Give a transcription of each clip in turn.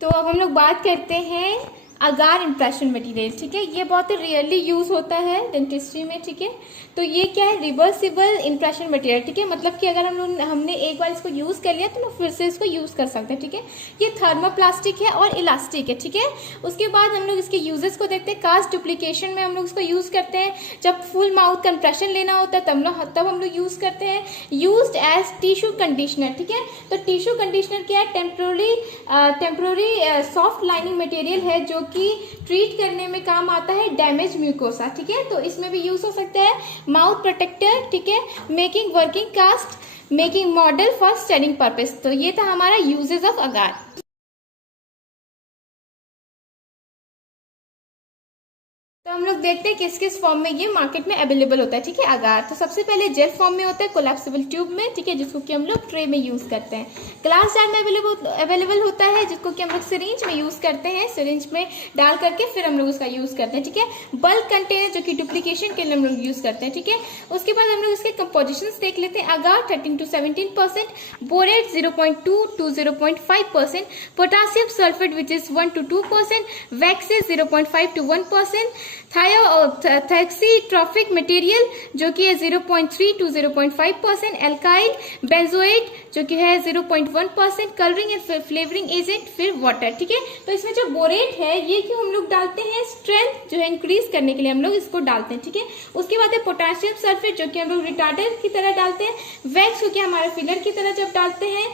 तो अब हम लोग बात करते हैं अगार इम्प्रेशन मटेरियल। ठीक है, ये बहुत ही रेयरली यूज होता है डेंटिस्ट्री में। ठीक है, तो ये क्या है, रिवर्सिबल इम्प्रेशन मटेरियल। ठीक है, मतलब कि अगर हमने एक बार इसको यूज कर लिया तो हम फिर से इसको यूज कर सकते हैं। ठीक है, ये थर्मोप्लास्टिक है और इलास्टिक है। ठीक है, उसके बाद हम लोग इसके यूजेस को देखते हैं। कास्ट डुप्लीकेशन में हम लोग इसको यूज करते हैं, जब फुल माउथ कंप्रेशन लेना होता है तब हम लोग यूज करते हैं। Used as tissue conditioner. ठीक है, तो टिश्यू कंडीशनर क्या है, टेम्प्रोरी सॉफ्ट लाइनिंग मटेरियल है जो कि ट्रीट करने में काम आता है डैमेज म्यूकोसा। ठीक है, तो इसमें भी यूज हो सकता है। Mouth protector. ठीक है, making working cast, making model for studying purpose. तो ये था हमारा यूजेस ऑफ अगार। तो हम लोग देखते हैं किस किस फॉर्म में ये मार्केट में अवेलेबल होता है। ठीक है, अगार तो सबसे पहले जेल फॉर्म में होता है, कोलैप्सिबल ट्यूब में। ठीक है, जिसको कि हम लोग ट्रे में यूज करते हैं। ग्लास जार में अवेलेबल होता है, जिसको कि हम लोग सिरिंज में यूज करते हैं। सिरिंज में डाल करके फिर हम लोग उसका यूज करते हैं। ठीक है, बल्क कंटेनर जो कि डुप्लीकेशन के लिए हम लोग यूज करते हैं। ठीक है, उसके बाद हम लोग इसके कंपोजिशन देख लेते हैं। Agar 13 to 17%, borate 0.2 to 0.5%, potassium sulphate which is 1 to 2%, waxes 0.5 to 1%, thixotropic material जो कि है 0.3 to 0.5%, एल्काइल बेंजोएट जो कि है 0.1%, कलरिंग एंड फ्लेवरिंग एजेंट, फिर वाटर। ठीक है, तो इसमें जो बोरेट है ये क्यों हम लोग डालते हैं, स्ट्रेंथ जो है इंक्रीज करने के लिए हम लोग इसको डालते हैं। ठीक है, उसके बाद है पोटेशियम सल्फेट जो कि हम लोग रिटार्डर की तरह डालते हैं। वैक्स जो कि हमारा फिलर की तरह जब डालते हैं।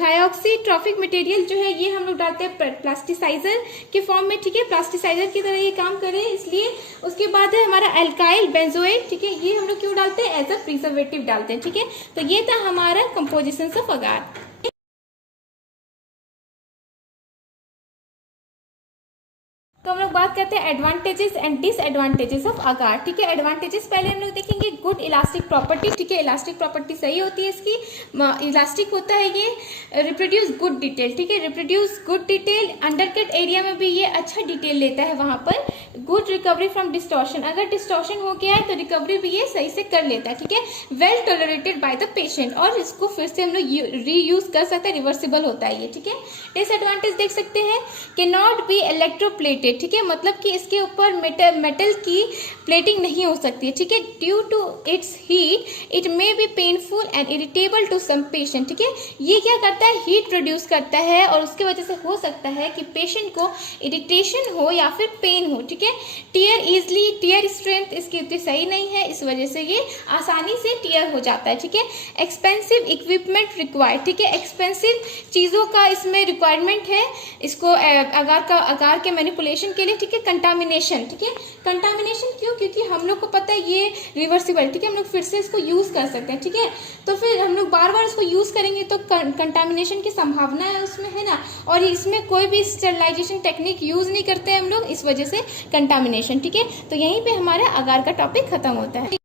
थायोक्सीट्रॉफिक मटेरियल जो है ये हम लोग डालते हैं प्लास्टिसाइजर के फॉर्म में। ठीक है, प्लास्टिसाइजर की तरह ये काम करे इसलिए। उसके बाद है हमारा एल्काइल बेंजोएट। ठीक है, ये हम लोग क्यों डालते हैं, एज अ प्रिजर्वेटिव डालते हैं। ठीक है, तो ये था हमारा कंपोजिशन ऑफ अगार। तो हम लोग बात करते हैं एडवांटेजेस एंड डिसएडवांटेजेस ऑफ अगार। ठीक है, एडवांटेजेस पहले हम लोग देखेंगे। Good elastic property. ठीक है, इलास्टिक प्रॉपर्टी सही होती है इसकी, इलास्टिक होता है ये। Reproduce good detail. ठीक है, reproduce good detail. Undercut area में भी ये अच्छा डिटेल लेता है वहां पर। गुड रिकवरी फ्रॉम डिस्टॉर्शन, अगर डिस्टॉर्शन हो गया है तो रिकवरी भी ये सही से कर लेता है। ठीक है, well tolerated by the patient, और इसको फिर से हम लोग रीयूज कर सकते हैं, रिवर्सिबल होता है ये। ठीक है, डिसएडवांटेज देख सकते हैं कि नॉट बी इलेक्ट्रोप्लेटेड। ठीक है, मतलब कि इसके ऊपर मेटल की प्लेटिंग नहीं हो सकती है। ठीक है, due to its heat it may be painful and irritable to some patient. ठीक है, ये क्या करता है, हीट प्रोड्यूस करता है और उसकी वजह से हो सकता है कि पेशेंट को इरिटेशन हो या फिर पेन हो। ठीक है, टीयर इजली, टीयर स्ट्रेंथ इसकी उतनी सही नहीं है, इस वजह से ये आसानी से टीयर हो जाता है। ठीक है, एक्सपेंसिव इक्विपमेंट रिक्वायर्ड। ठीक है, एक्सपेंसिव चीजों का इसमें रिक्वायरमेंट है इसको अगार के मैनिपुलेशन के लिए। ठीक है, कंटामिनेशन। ठीक है, कंटामिनेशन क्यों, क्योंकि हम लोग को पता है ये रिवर्सिबल। ठीक है, हम लोग फिर से इसको यूज कर सकते हैं। ठीक है, तो फिर हम लोग बार बार इसको यूज करेंगे तो कंटामिनेशन की संभावना है उसमें, है ना। और इसमें कोई भी स्टेरिलाइजेशन टेक्निक यूज नहीं करते हैं हम लोग, इस वजह से कंटामिनेशन। ठीक है, तो यहीं पे हमारा अगार का टॉपिक खत्म होता है।